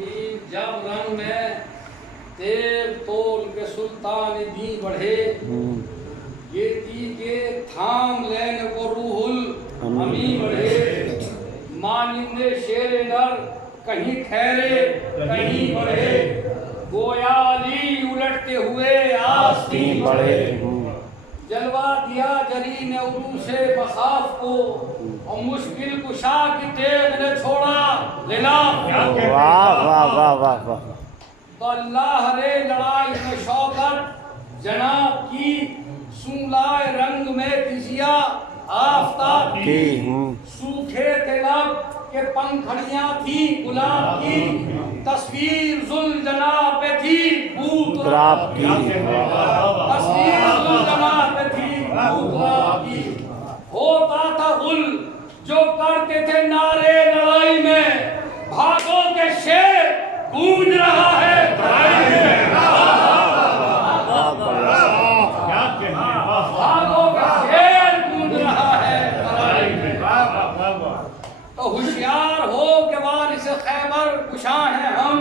जब रंग में तेल तोल के सुल्तान दी बढ़े, ये दी के थाम लेने को रूहुल अमी बढ़े। मानिंदे शेर नर कहीं ठहरे कहीं बढ़े, गोया अली उलटते हुए आस्तीन बढ़े। जलवा दिया जरी ने उरू से मसाफ को, और मुश्किल कुशा की तेग ने छोड़ा गिलाफ। वाह वाह वाह वाह वाह। तो अल्लाह रे लड़ाई में शौकत जनाब की, सूलाए रंग में तिजिया आफताब की। सूखे तिलब के पंखड़ियां थी गुलाब की, तस्वीर जुल जनाब पे थी बूतराब की। तस्वीर जुल जनाब पे थी बूतराब की। होता था गुल जो करते थे नारे लड़ाई में, भागो के शेर गूंज रहा है लड़ाई में। भागो के शेर गूंज रहा है लड़ाई में। तो होशियार हो के वारिस खैबर कुशा है हम,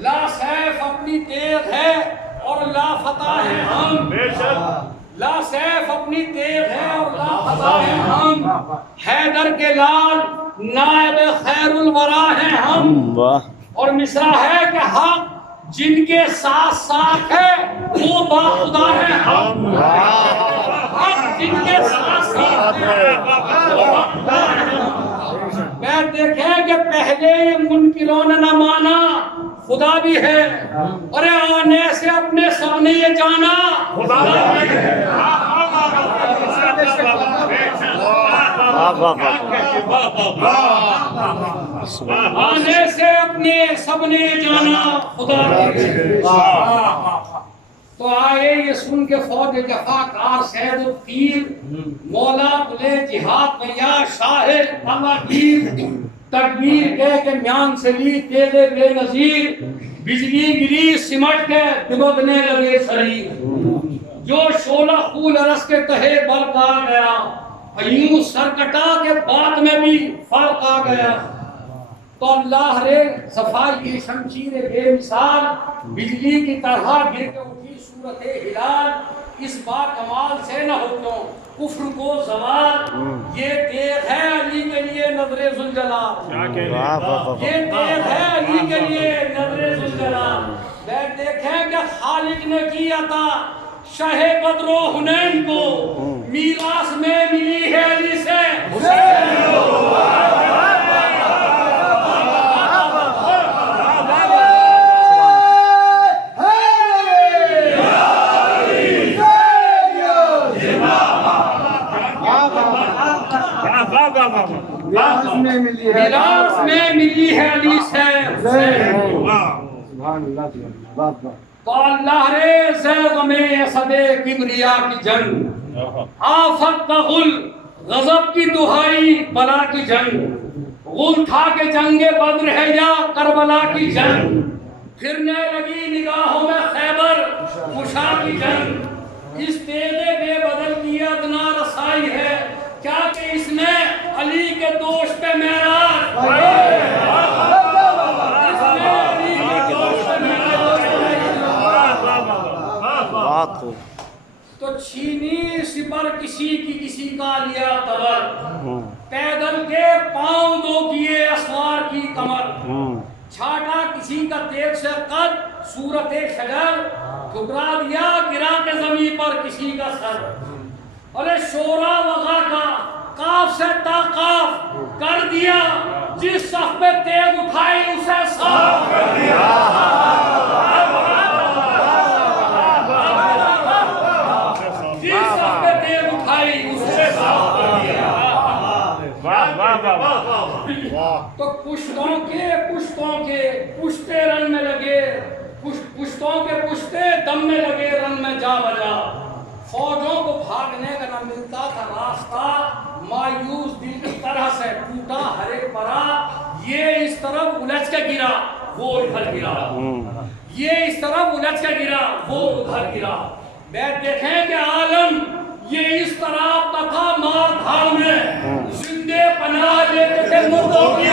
ला सैफ अपनी तेग है और ला फता है हम। ला सैफ अपनी तेग है और ला फता है हम, हैदर के लाल नायब खैरुल वरा है हम। और मिसरा है कि हक जिनके साथ साथ है वो बाखुदा है हम। हक जिनके साथ साथ है वो बाखुदा है हम। मैं देखें कि पहले मुनकिरों ने न माना खुदा भी है, और आने से अपने सामने ये जाना खुदा भी है। आने से अपने सबने जाना खुदा भी है। तो आए ये सुन के फौज जफाकार सैद तीर, मौला तुले जिहाद भैया शाहिर अल्लाह तकबीर कह के म्यान से ली तेरे बेनजीर, बिजली गिरी सिमट के दुबकने लगे शरीर। जो शोला फूल अरस के तहे बल्क आ गया, यूं सरकटा के बाद में भी फर्क आ गया। तो अल्लाह रे सफाई की शमशीर बेमिसाल, बिजली की तरह गिर के उठी सूरत हिलाल। इस बार कमाल से न हो तो कुफ्र को जवाल, ये तेग है अली के लिए नजरे जुलजलाल। ये तेग है अली के लिए नजरे जुलजलाल। बैठ देखें कि खालिक ने किया था शाहे बदरो हुनैन को, मीरास में मिली है अली से हुसैन को। मिरास में मिली है अली से। तो अल्लाह रे ज़ैद में असदे किबरिया की जंग, आफत का गुल गजब की दुहाई बला की जंग। गुल था के जंगे बद्र है या करबला की जंग, फिरने लगी निगाहों में खैबर कुशा की जंग। इस तेरे बेबदल की अदना रसाई है क्या कि इसने अली के दोष पे मेराज। तो छीनी सिपर किसी की किसी का लिया तबर, पैदल के पांव दो किए असवार की कमर। छाटा किसी का तेज से कद सूरत शजर, ठुकरा दिया गिरा के जमीन पर किसी का सर। अरे शोरा वगा का काफ से ताकाफ कर दिया, जिस सफ पे तेग उठाई उसे साफ कर दिया। जिस सफ पे तेग उठाई उसे साफ कर दिया। तो पुश्तों के पुश्ते रन में लगे, पुश्तों के पुश्ते दम में लगे रन में जा बजा। फौजों को भागने का न मिलता था रास्ता, मायूस दिल की तरह से टूटा हरे परा। ये इस तरफ उलझ के गिरा वो उधर गिरा, ये इस तरफ उलझ के गिरा वो उधर गिरा। बैठ देखें कि आलम ये इस तरह तथा मार धाड़ में जिंदे पनाह लेते थे मुर्दों की।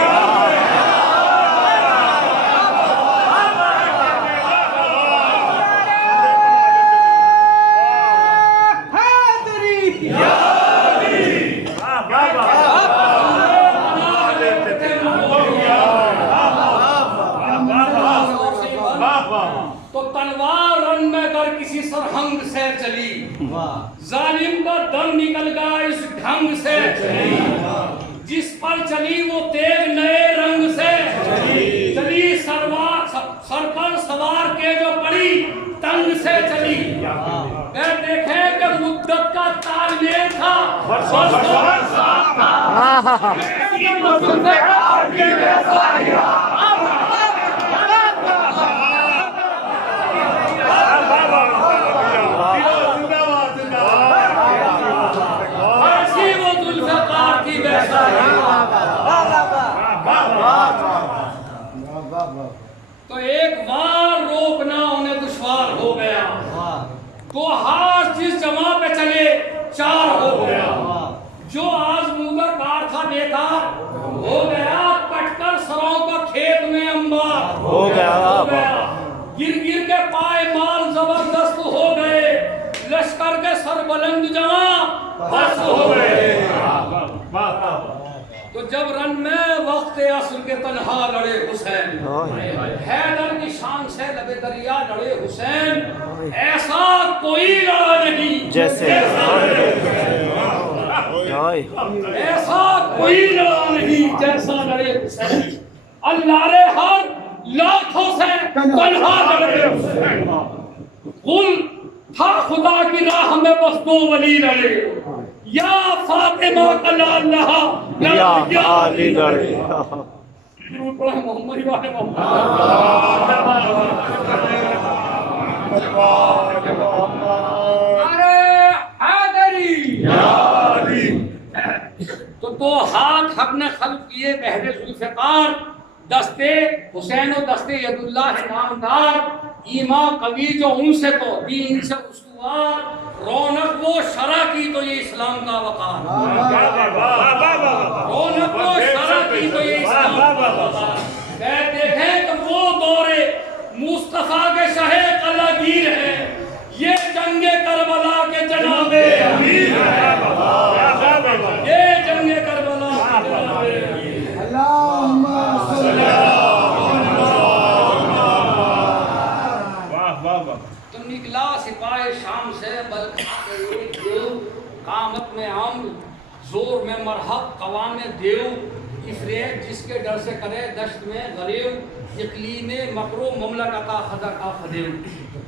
तलवार रन में कर किसी सरहंग से चली, जालिम का दम निकल गया इस ढंग से चली, जिस पर चली वो तेज नए रंग से चली, सर पर सवार के जो पड़ी तंग से चली। देखे कि मुद्दत का तालमेल था, ऐसी वो जुल्फ़िकार थी वैसा तो एक बार रोकना उन्हें दुश्वार हो गया, तो हाथ जिस जमा पे चले चार हो गया, जो आजमूदा कार था बेकार हो गया, कटकर सरों का खेत में अंबार हो गया, गिर गिर के पाए माल जबरदस्त हो गए, लश्कर के सरबलंद जमा बस हो गए। तो जब रन में वक्त असर के तन्हा लड़े हुसैन, हैदर की शान से लबे दरिया लड़े हुसैन, ऐसा कोई लड़ा नहीं जैसे, ऐसा कोई लड़ा नहीं जैसा लड़े हुसैन, अल्लाह रे हर लाखों से तन्हा लड़े हुसैन। कुल था खुदा की राह में बस दो वली लड़े, या फातिमा का लाल लहा या अली लड़े। मोहम्मद अरे हैदरी तो हाथ हक ने खल्क किए बहरे जुल्फ़िकार, दस्ते हुसैन और दस्ते यदुल्लाह नामदार, ईमा कवि जो उनसे तो दीन से उस्तुवार, रौनक वो शरा की तो ये इस्लाम का वक़ार, रौनक वो शरा की तो ये इस्लाम का वक़ार। देखें तो वो दौरे मुस्तफ़ा के शहे कलागीर है, ये जंगे करबला के जनाबे अमीर है, ये जंगे करबला के जनाबे अमीर। अल्लाहुम्मा तो निकला सिपाही शाम से कामत में अम्र, जोर में मरहब, कवा में देव, इफरेत जिसके डर से करे दश्त में गरीब, इकलीम मकरो ममलकता खदा का फदेव,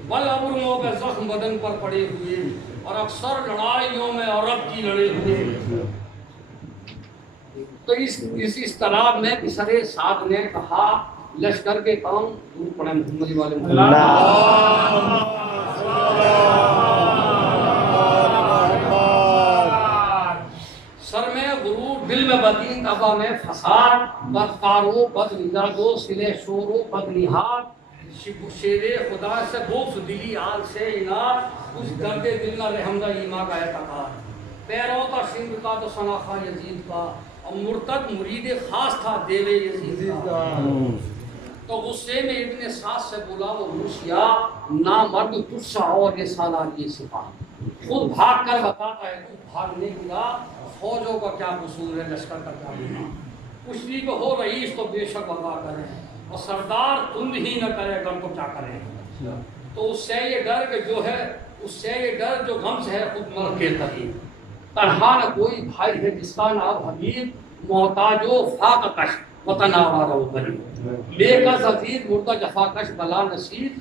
बल अबुरों पे जख्म बदन पर पड़े हुए, और अक्सर लड़ाइयों में अरब की लड़े हुए। तो इस तालाब में किसरे साध ने कहा, लश्कर के काम दूर पड़े मोहम्मदी वाले सर में गुरूर, दिल में बदीन, तबा में फसाद, बदकारो बदनिजादो सिले शोरो बदनिहाद, शेरे खुदा से बोस दिली आल से इनार, उस दर्दे दिल ना रहमदा ईमा का एतकाद, पैरों का सिंध का तो सनाखा यजीद का, और मुर्तद मुरीद खास था देवे यजीद का। तो गुस्से में इब्ने सास से बोला वो मूसिया, ना मर्द तुझसा और ये सालार ये सिपाही, खुद भाग कर बताता है तू भागने गिरा, फौजों का क्या कसूर है, लश्कर का क्या गुनाह, कुश्ती को हो रईस तो बेशक वफा करें, और सरदार तुम ही न करे गम को क्या करें। तो उससे ये डर के जो है, उससे ये डर जो गम से है खुद मर के तही, तन्हा न कोई भाई है जिसका नाम हबीब, मोहताजो फाककश वतन आवारा गरीब, बेकस अजीज मुर्दा जफाकश बला नसीब,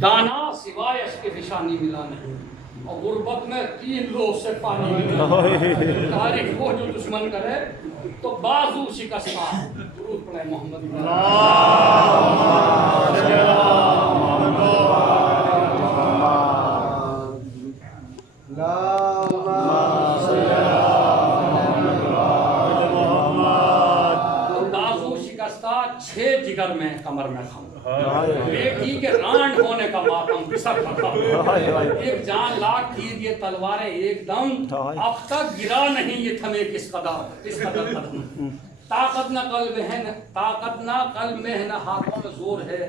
दाना सिवाय इसके निशानी मिला नहीं, और गुर्बत में 3 लोग से पानी मिला। तारीख वो जो दुश्मन करे तो बाजू शिकस्ता, दुरूद पढ़े मोहम्मद। जिगर में कमर में खम, बेटी के रांड होने का मातम एक जान लाख तीर ये तलवारें एकदम, अब तक गिरा नहीं ये थमे किस कदर कदम, ताकत न कल में है न हाथों में जोर है,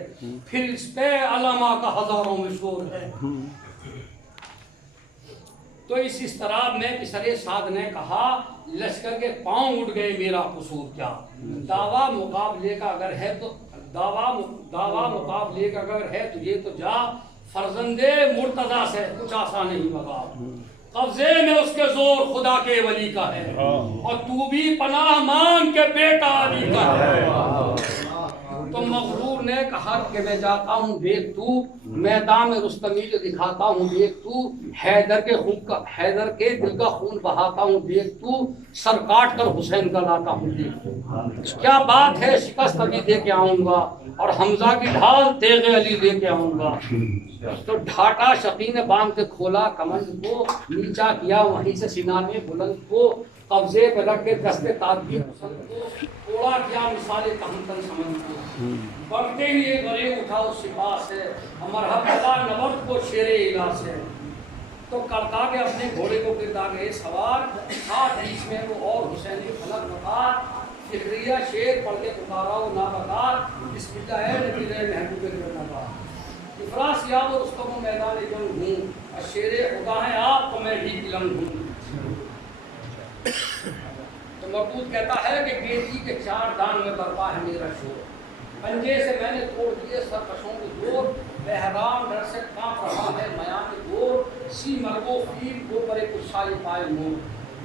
फिर इस पे अलामा का हजारों में शोर है। तो इस तरह में किसरे साध ने कहा, लश्कर के पांव उठ गए मेरा कसूर क्या, दावा मुकाबले का अगर है तो दावा मुकाबले का अगर है तो ये तो जा, फर्जंदे मुर्तजा से कुछ आसान नहीं बाबा, कब्जे में उसके जोर खुदा के वली का है, और तू भी पनाह मांग के बेटा अली का है। तो मगरूर ने कहा कि मैं जाता हूँ देख तू, मैदान में रुस्तमी जो दिखाता हूँ देख तू, हैदर के दिल का खून बहाता हूँ देख तू, सर काट कर हुसैन का लाता हूँ देख तू। क्या बात है, शिकस्त अभी दे के आऊंगा, और हमजा की ढाल तेगे अली लेके आऊंगा। तो ढाटा शकी ने बांध के खोला कमंद को, नीचा किया वहीं से सीना में बुलंद को, कब्जे पे रख के दस्ते ताजगी पसंद को, थोड़ा क्या मिसाले तहमतन समझ को, बढ़ते ही ये गले उठा उस सिपा से, मरहब लगा नबर्द को शेरे इला से। तो करता के अपने घोड़े को गिरदा गए सवार, साथ बीच में वो और हुसैनी फलक बकार, फिक्रिया शेर पढ़ के पुकारा वो ना बकार, बिस्मिल्लाह है नबीले महबूबे गिरनबार। इफरास याद और उस्तमो मैदान जंग हूँ, और शेरे खुदा है आप तो मैं भी इलम हूँ। तो मकबूत कहता है कि गेंदी के 4 दान में बरपा है मेरा शोर, पंजे से मैंने तोड़ दिए सरकशों के जोर, बहराम डर से कांप रहा है मयान गोर, सी मरगो फील को परे कुछ साली पाए मोर,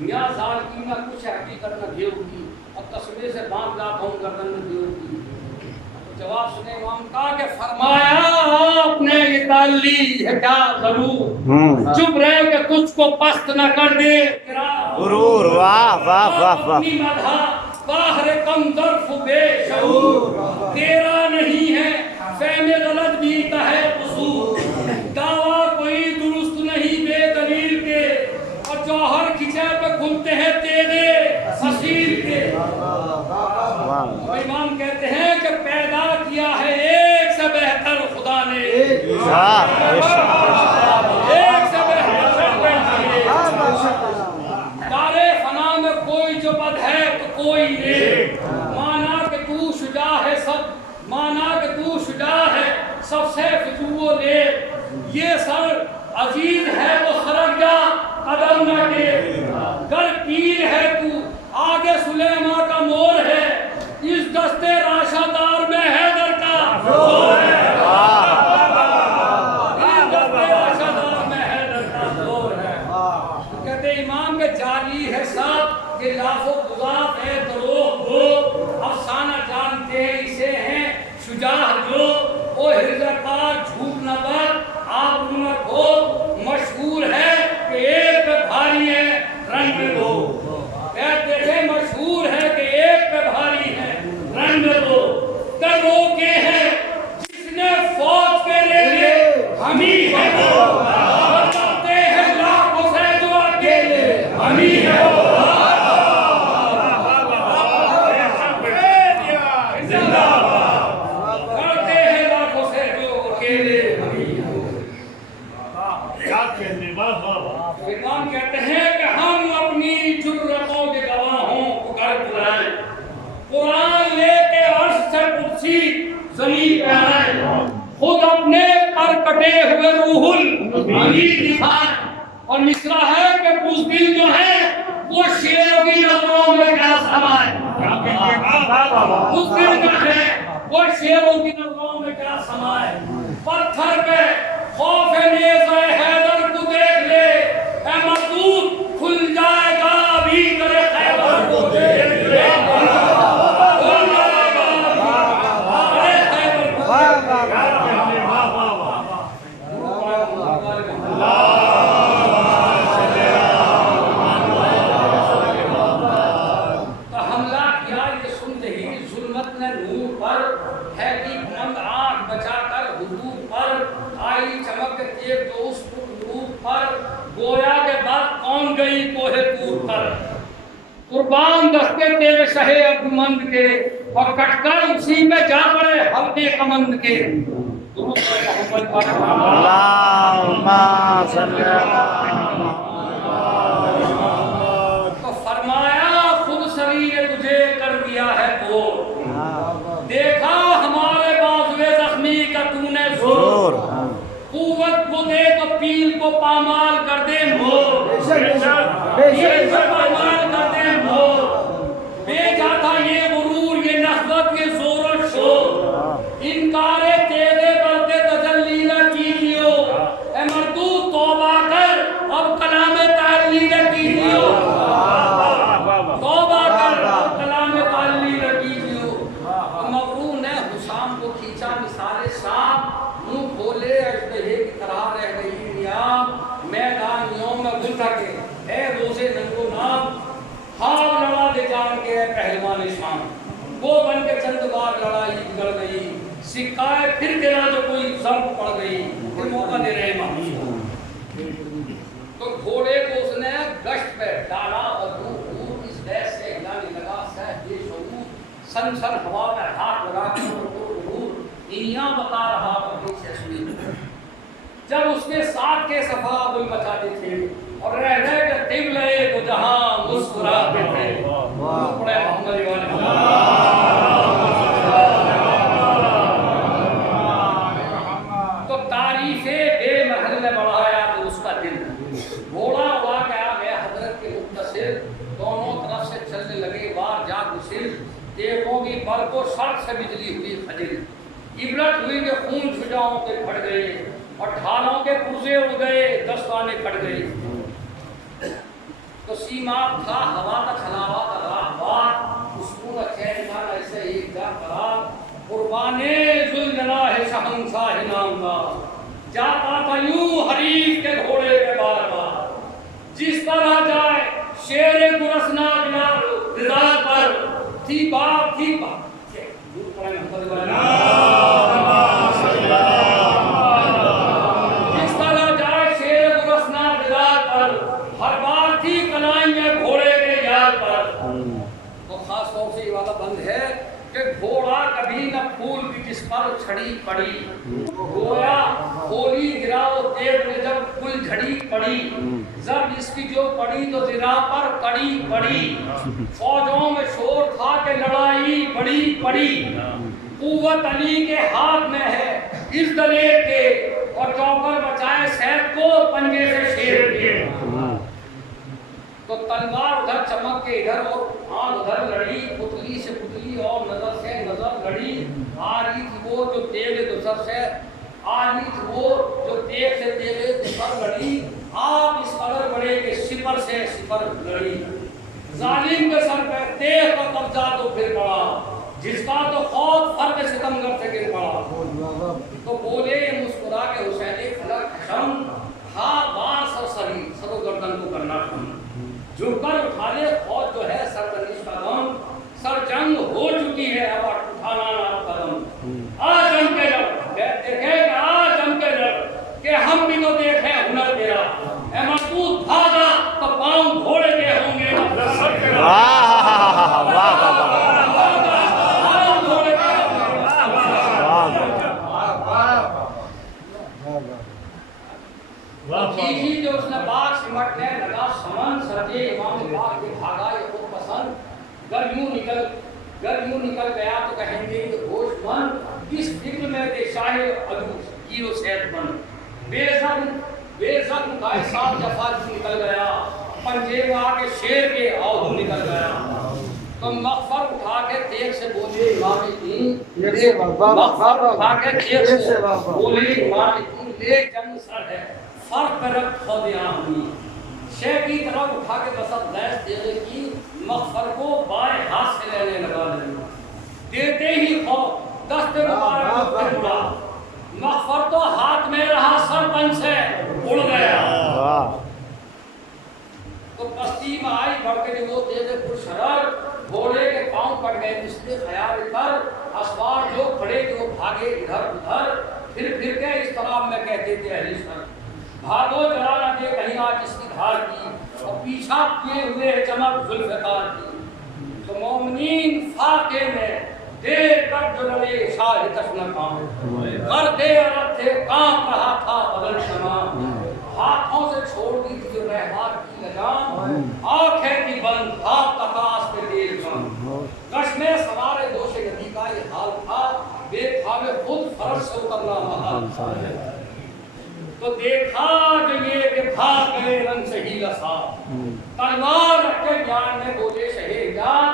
मियाँ जाल की ना कुछ हकीकत न घेर की, और तस्वीर से बांध लाता हूँ गर्दन में देव की। तो जवाब सुने इमाम का कि फरमाया आपने ये ताल ली है क्या जरूर, चुप रहे कि तुझको पस्त न कर दे गुरूर। वाह वाह वाह वाह, बाहर कम दर्फ बेशऊर, तेरा नहीं है फहमे गलत भी है कसूर, दावा कोई दुरुस्त नहीं बेदलील के, और जौहर खिंचे पे घूमते हैं तेरे हसील के। इमाम कहते हैं कि पैदा किया है एक से बेहतर खुदा ने, एक से बेहतर तारे फना में कोई जो बद है तो कोई नेक, माना कि तू शुजा है सब, माना कि तू शुजा है सबसे फिजूओ ले, ये सर अजीज है तो सरक जा कदम न के, गर पीर है तू आगे सुलेमा का मोर है, इस दस्ते राशादार में हैदर का जोर है, इस दस्ते राशादार में हैदर का जोर है। कहते इमाम के जाली है सब ये लाफो गुलाब है दरोग हो, अफसाना जानते हैं इसे हैं शुजाह जो, ओ हिरजकार झूठ न बर आप न हो, मशहूर है कि एक पे भारी है रंग दो, देखे मशहूर है कि एक पे भारी है रंग दो, दरो के हैं जिसने फौज के लिए हम ही है वो, करते हैं लाखों से जो अकेले हम ही है वो, करते हैं लाखों से जो अकेले हम ही है वो। इमाम कहते हैं कि हम अपनी जुर्रतों के गवाहों को घर बुलाएं, कुरान लेके अर्श से कुर्सी जमीन पे आए, खुद अपने पर कटे हुए रूहुल अमीर दिखाएं, और मिसरा है कि बुज़दिल जो है वो शेरों की नजरों में क्या समाए, बुज़दिल जो है वो शेरों की नजरों में क्या समाए, पत्थर पे खौफ नेज़े हैदर को देख ले, ऐ मजदूर खुल जाएगा अभी करे खैबर को देख ले, खुल जाएगा अरे खैबर को तो हमला किया ये सुन रही जुल्मत ने नूर पर, है कि मंद आंख बचाकर हुजूर पर, आई चमक तेज जो उस रूप पर, गोया के बाद कौन गई कोहे तूर पर, कुर्बान दस्ते तेरे शहे अब्दुमंद के, और कटकर उसी में जा पड़े हल्के कमंद के। दुरूद मोहम्मद पर अल्लाहुम्मा सल्ली अला तो फरमाया खुद सरी ने तुझे कर दिया है तो, देखा हमारे बाजुए जख्मी का तूने जोर, कुव्वत को दे तो पील को पामाल कर दे मोर, पील को पामाल कर दे मोर, बेजा था ये गुरूर ये नस्बत ये जोर और शोर, इनकारे तेरे बरदे तजल्ली न कीजियो, खींचा मिसाले सांप, मुंह खोले अजनहे की तरह रह गई नियाम, मैदानियों में गुल ढके है रोजे नंगो नाम, हाथ लड़ा दे जान के है पहलवान शाम, वो बन के चंद बार लड़ाई बिगड़ गई, सिक्काए फिर गिरा तो कोई जंग पड़ गई, फिर मौका दे रहे मामी। तो घोड़े को उसने गश्त पे डाला और दूर इस देश से हिलाने लगा सह बेशऊर, सन सन हवा में हाथ लगा इनियां बता रहा अपनी से सुनी। जब उसके साथ के सफा बुल मचाते थे और रह रह के तिबले तो जहां मुस्कुराते थे। बड़े मोहम्मद तो तारीफे बेमहल ने बढ़ाया तो उसका दिल, घोड़ा उड़ा के आ गया हजरत के मुक्तसिर, दोनों तरफ से चलने लगे वार जा गुसिल, देखों की बल को सड़क से बिजली हुई खजिल, इबरत हुई के खून छुजाओं के फट गए और ढालों के पुर्जे उड़ गए, दस्ताने फट गए। तो सीमा था हवा का छलावा का राहवार, उसको चैन का ऐसे एक जा करा, कुर्बाने जुल्जला है शहंशाह नाम का, जाता था यूं हरीफ के घोड़े के बार बार, जिस तरह जाए शेर गुरसना बिना पर थी बात जिस तरह जाए शेर गुरसना बिलाद पर, हर बार थी कलाई में घोड़े के याद पर। तो खास तौर से ये वाला बंद है कि घोड़ा कभी न फूल की जिस पर छड़ी पड़ी, गोया होली गिरा वो देव ने जब कुल झड़ी पड़ी, जब इसकी जो पड़ी तो जिरा पर कड़ी पड़ी, फौजों में शोर था कि लड़ाई बड़ी पड़ी, कुव्वत अली के हाथ में है इस दलेर के, और चौकर बचाए सैद को पंजे से शेर के। तो तलवार उधर चमक के इधर और आंख उधर लड़ी, पुतली से पुतली और नजर से नजर लड़ी, आ रही थी वो जो तेग दूसर से, आ रही थी वो जो तेग से तेग दूसर लड़ी, आप इस कदर बड़े के सिपर से सिपर लड़ी, जालिम के सर पे तेग का कब्जा तो फिर पड़ा, जिसका तो खौफ फर्क सितमगर से गिर पड़ा। तो बोले मुस्कुरा के हुसैन फलक शम, हा बार सरसरी सरो गर्दन को करना कम, झुककर उठा ले फौज जो है सरदनिश का गम, सर जंग हो चुकी है अब उठाना ना कदम, आज जम के लड़ देखे आज जम के लड़ के हम भी तो देखे हुनर तेरा, ए मजबूत भागा तो पांव घोड़े के होंगे जो उसने बाग सिमटने लगा समन सजे इमाम बाग के भागा ये खुद पसंद, गर यूं निकल गया तो कहेंगे ये होश मन, इस फिक्र में दे शाहे अदू हीरो सेहतमंद, बेजख्म का साथ जफा निकल गया, पंजे में आके शेर के आउदू निकल गया। तो मगफर उठा के तेग से बोले इमाम दीन, मगफर उठा के तेग से बोले इमाम दीन, ले जंग सर है फर्क पर खौदियां हुई, शेख की तरफ उठा के बसत गैस देने की, मगफर को बाएं हाथ से लेने लगा, देते ही खौफ दस्ते मुबारक को फिर उड़ा, मगफर तो हाथ में रहा सरपंच से उड़ गया। तो बस्ती में आई बढ़ के वो तेज पुरशरर, घोड़े के पांव पड़ गए इसलिए ख्याल कर, असवार जो खड़े थे वो भागे इधर उधर, फिर के इस तरह में कहते थे अली सर, भागो जरा न दे कहीं आज इसकी धार की, और पीछा किए हुए चमक जुल्फ़िकार की। तो मोमिनीन फाके में देर तक जो लड़े शाह तश्न काम, करते अरब थे कांप रहा था बदन तमाम, हाथों से छोड़ दी थी जो रहमान की लगाम, आंखें की बंद हाथ आकाश पे तेज कम, कश में सवारे दोषे नदी का ये हाल था, बेखाबे खुद फर्श से उतरना महाल। तो देखा जो ये कि भाग गए रंग से ही लसा, तलवार रखे जान में बोले शहेजाद,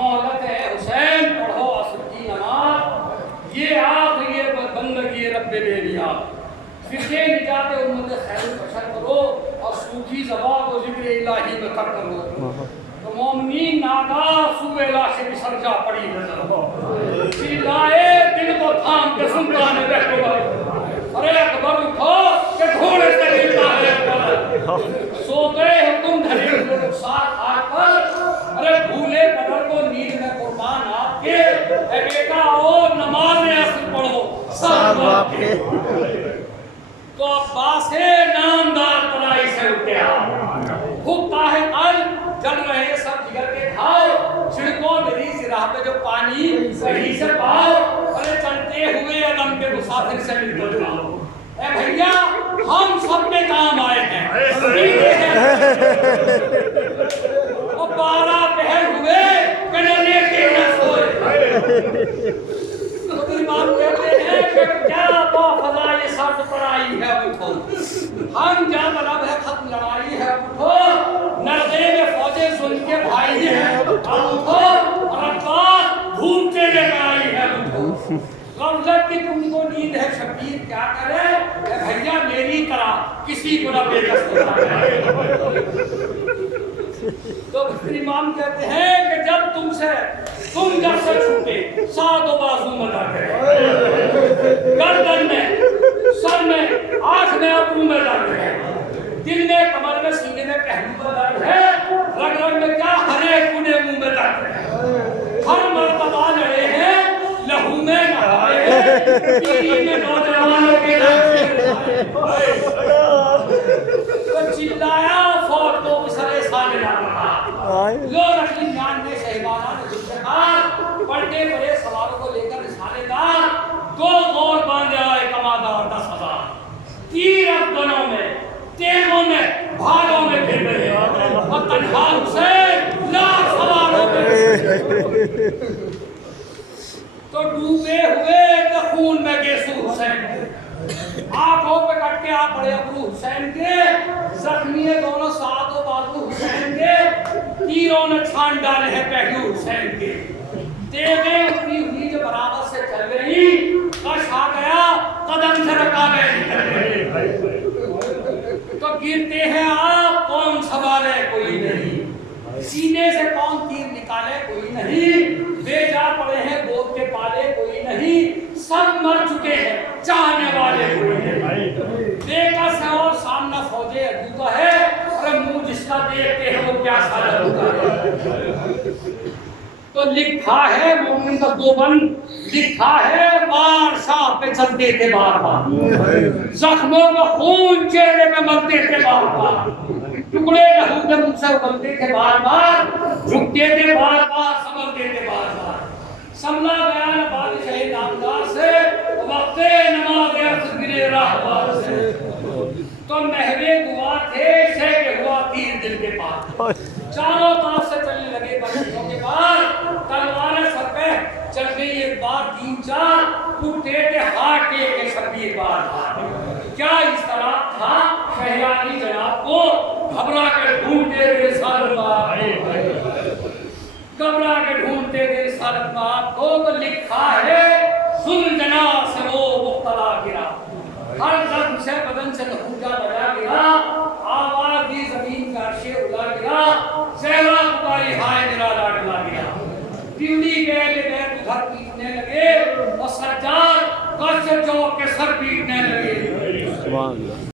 मोहलत है हुसैन पढ़ो असर की नमाज, ये आखिरी ये बंदगी रब्बे बेलिया, फिक्रे निजाते उम्मत खैर बशर करो, और सूखी ज़बान को जिक्र इलाही में कर करो। तो मोमनी नागा सुवेला से विसर्जा पड़ी नजर चिल्लाए दिल को थाम के सुनता ने बैठो अरे अकबर उठो के घोड़े से गिरता है अकबर सोते हो तुम धरे हुए साथ आकर अरे भूले बदर को नींद में कुर्बान आपके ए बेटा ओ नमाज असर पढ़ो सब आपके तो अब्बास नामदार तलाई से उठे खूब ताहे कल जल रहे सब जिगर के खाओ छिड़को मेरी सिराह पे जो पानी सही से पाओ अरे चलते हुए अदम के मुसाफिर से मिलकर जाओ ए भैया हम सब में काम आए हैं वो 12 पहर हुए कनले के न सोए तो इमाम कहते हैं कि क्या बाफजा ये शर्त पर आई है उठो हम जा मतलब है खत्म लड़ाई है उठो नरदे में फौजें सुन के भाई है उठो और अब्बास घूमते लेकर आई है उठो गफलत की तुमको नींद है शबीर क्या करे भैया मेरी तरह किसी को ना बेकस तो इमाम कहते हैं कि जब तुम जब से छूटे सातों बाजू मदा करे गर्दन में सर में आंख में अबरू में दर्द है दिल में कमर में सीने में पहलू में दर्द है रग रग में क्या हरे कुने मुंह में दर्द है हर मर्तबा लड़े हैं लहू में नहाए में नौजवानों के तो चिल्लाया फौज को सरे साले लो रखी जान ने शहबाना ने जुल्फकार पलटे पड़े सवारों को लेकर रिसालेदार 2 गौर बांधे आए कमादार 10,000 तीर अफगानों में तेगों में भालों में फिर रहे और तन्हा हुसैन लाख सवारों में तो डूबे हुए तो खून में गेसू हुसैन आंखों पे कट के आ पड़े अबू हुसैन के जख्मी दोनों सातों बाजू हुसैन के तीरों ने छान डाले हैं पहलू हुसैन के तेगे उतनी हुई जो बराबर से चल गई कश आ गया कदम से रखा गए तो गिरते हैं आप कौन संभाले कोई नहीं सीने से कौन तीर निकाले कोई नहीं बेजा पड़े हैं गोद के पाले कोई नहीं सब मर चुके हैं चाहने वाले कोई नहीं बेकस है और सामना फौजे अजूबा है अरे मुंह जिसका देखते हैं वो क्या साला होता है तो लिखा है मोमिन का दोबन लिखा है बार शाह पे चलते थे बार बार जख्मों का खून चेहरे में मलते थे बार बार टुकड़े लहू के मुंह से उगलते थे बार बार झुकते थे बार बार संभलते थे बार बार समला गया न बादशाह नामदार से वक्ते नमाज असर गिरे राहबार से तो महवे दुआ थे शेख हुआ तीर दिल के पास चारों तरफ से चलने लगे बंदियों के बाद तलवारें सर पे चल गई एक बार 3-4 उठते थे हाथ के शबीर बार क्या इस तरह था शहयानी जनाब को घबरा के ढूंढते थे घबरा के ढूंढते थे सालत बाप को तो लिखा है सुलझना से वो मुख्तला गिरा हर जख्म से बदन से लहूजा बजा गिरा आवाज दी जमीन का अर्शे उड़ा गिरा सहरा पुकारी हाय मेरा लाडला गिरा दिल्ली के लिए घर पीटने लगे और सज्जाद कच्चे चौक के सर पीटने लगे